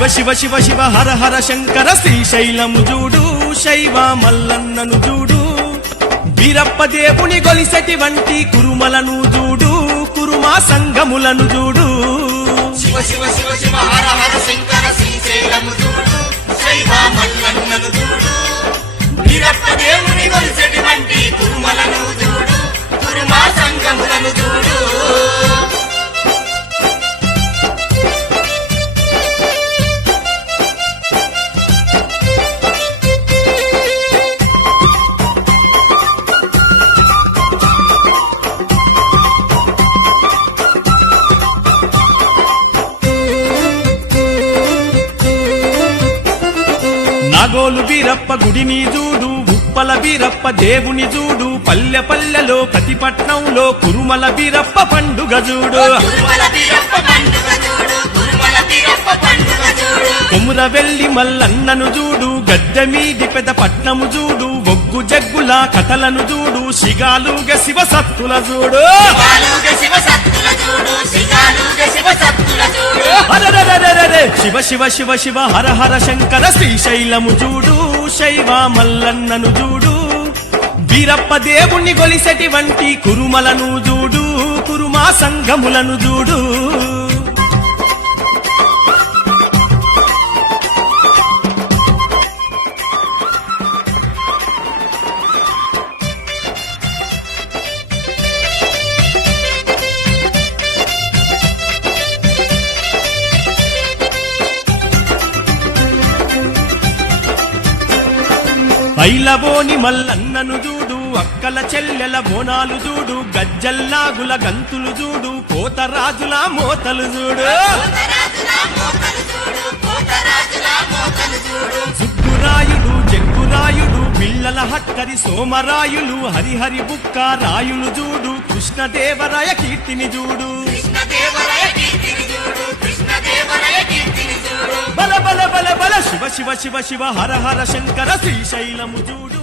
శివ శివ శివ శివ హర హర శంకర శ్రీశైలము చూడు శైవ మల్లన్నను చూడు వీరప్ప దేవుని గొలిసెటి వంటి కురుమలను చూడు కురుమా సంగములను చూడు శివ శివ శివ శివ హర హర శంకర శ్రీశైలము చూడు శైవ మల్లన్నను చూడు వీరప్ప దేవుని గొలిసెటువంటి కురుమలను చూడు కురుమా సంగములను చూడు నాగోలు వీరప్ప గుడిని చూడు ఉప్పల వీరప్ప దేవుని చూడు పల్లె పల్లెలో ప్రతి పట్నంలో కురుమల వీరప్ప పండుగ చూడు కురుమల వీరప్ప పండుగ చూడు కురుమల వీరప్ప పండుగ చూడు కొముర వెల్లి మల్లన్నను చూడు గద్దె మీది పెద్ద పట్నము చూడు ఒగ్గు జగ్గుల కథలను చూడు శిగాలుగ శివ సత్తుల చూడు శివాలుగ శివ సత్తుల చూడు శిగాలుగ శివ సత్తుల చూడు అరెరెరెరెరె. శివ శివ శివ శివ హర హర శంకర శ్రీశైలము చూడు శైవ మల్లన్నను చూడు వీరప్ప దేవుణ్ణి గొలిసెటి వంటి కురుమలను చూడు కురుమా సంగములను చూడు ఐలబోని మల్లన్నను చూడు అక్కల చెల్లెల బోనాలు చూడు గజ్జల్లాగుల గంతులు చూడు కోతరాజుల మోతలు చూడు సుగ్గురాయుడు జగ్గురాయుడు పిల్లల హక్కరి సోమరాయులు హరిహరి బుక్క రాయులు చూడు కృష్ణదేవరాయ కీర్తిని చూడు బల బల బల బల శివ శివ శివ శివ హర హర శంకర శ్రీశైలము చూడు